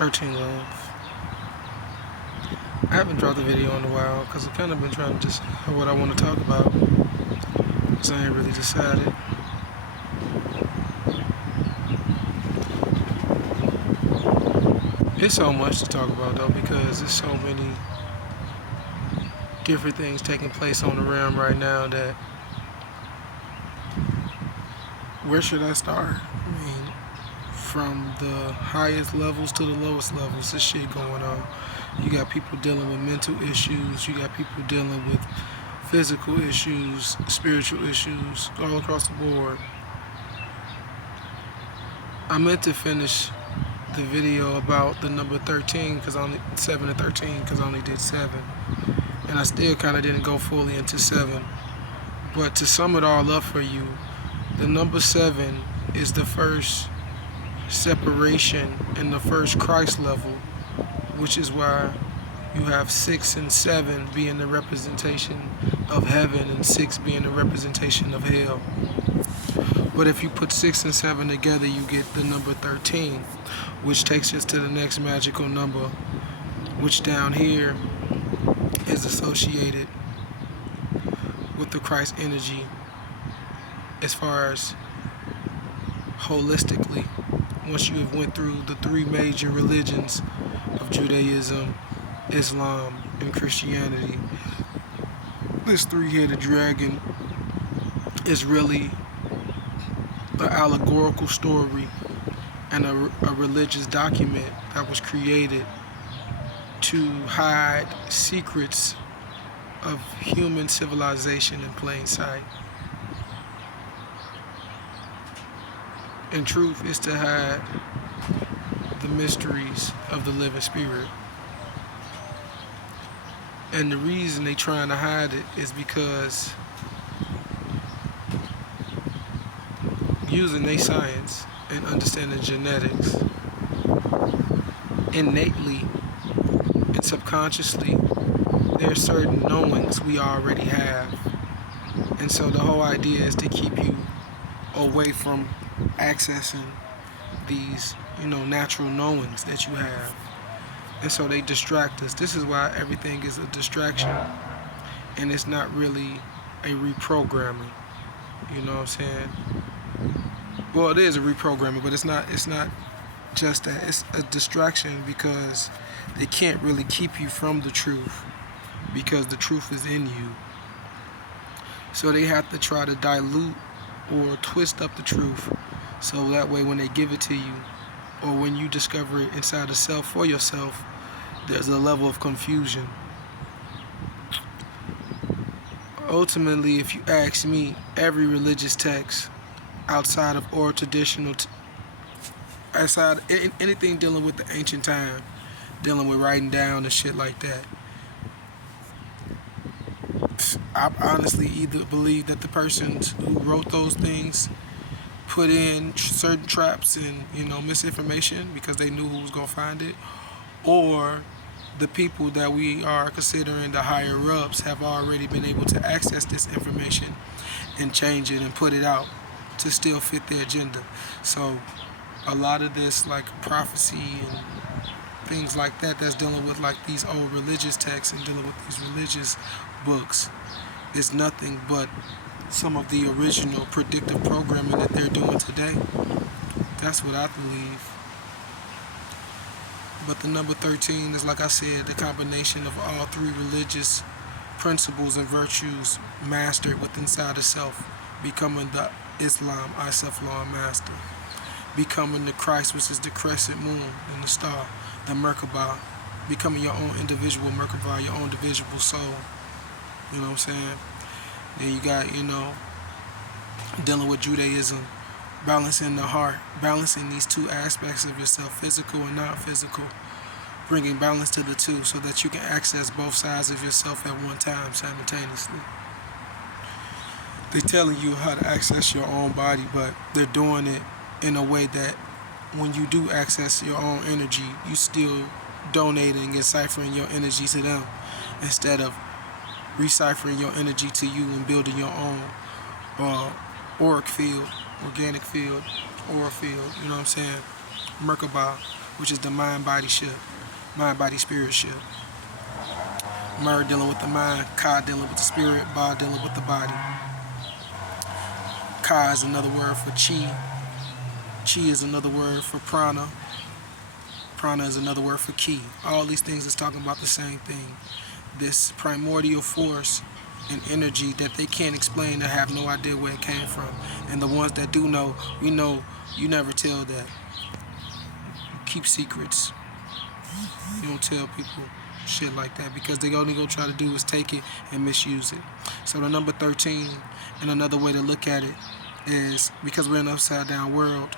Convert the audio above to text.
13 Love. I haven't dropped a video in a while because I've kind of been trying to just what I want to talk about because I ain't really decided. It's so much to talk about though because there's so many different things taking place on the realm right now that where should I start? I mean, from the highest levels to the lowest levels, this shit going on. You got people dealing with mental issues, you got people dealing with physical issues, spiritual issues, all across the board. I meant to finish the video about the number 13 because I only 7 to 13 because I only did 7, and I still kind of didn't go fully into 7. But to sum it all up for you, the number 7 is the first separation and the first Christ level, which is why you have 6 and 7 being the representation of heaven and 6 being the representation of hell. But if you put 6 and 7 together, you get the number 13, which takes us to the next magical number, which down here is associated with the Christ energy as far as holistically. Once you have went through the 3 major religions of Judaism, Islam, and Christianity, this 3-headed dragon is really an allegorical story and a religious document that was created to hide secrets of human civilization in plain sight. In truth, is to hide the mysteries of the living spirit. And the reason they trying to hide it is because using their science and understanding genetics, innately and subconsciously, there are certain knowings we already have. And so the whole idea is to keep you away from accessing these, natural knowings that you have. And so they distract us. This is why everything is a distraction, and it's not really a reprogramming. You know what I'm saying? Well, it is a reprogramming, but it's not just that. It's a distraction because they can't really keep you from the truth because the truth is in you. So they have to try to dilute or twist up the truth so that way when they give it to you or when you discover it inside of self for yourself, there's a level of confusion. Ultimately, if you ask me, every religious text outside of oral traditional, outside anything dealing with the ancient time, dealing with writing down and shit like that, I honestly either believe that the persons who wrote those things put in certain traps and misinformation because they knew who was gonna find it, or the people that we are considering the higher ups have already been able to access this information and change it and put it out to still fit their agenda. So a lot of this like prophecy and things like that that's dealing with like these old religious texts and dealing with these religious books is nothing but some of the original predictive programming that they're doing today. That's what I believe. But the number 13 is, like I said, the combination of all 3 religious principles and virtues mastered within inside of self, becoming the Islam, I-Self-Law master, becoming the Christ, which is the crescent moon and the star, the Merkabah, becoming your own individual Merkabah, your own individual soul. You know what I'm saying? Then you got, dealing with Judaism, balancing the heart, balancing these 2 aspects of yourself, physical and non-physical, bringing balance to the 2 so that you can access both sides of yourself at one time simultaneously. They're telling you how to access your own body, but they're doing it in a way that when you do access your own energy, you still donating and ciphering your energy to them instead of deciphering your energy to you and building your own auric field, organic field, aura field, you know what I'm saying? Merkabah, which is the mind-body ship, mind-body spirit ship. Mer dealing with the mind, Ka dealing with the spirit, Ba dealing with the body. Ka is another word for Chi. Chi is another word for prana. Prana is another word for ki. All these things is talking about the same thing. This primordial force and energy that they can't explain, they have no idea where it came from. And the ones that do know, we know you never tell that. Keep secrets. You don't tell people shit like that, because they only gonna try to do is take it and misuse it. So the number 13, and another way to look at it is, because we're in an upside down world,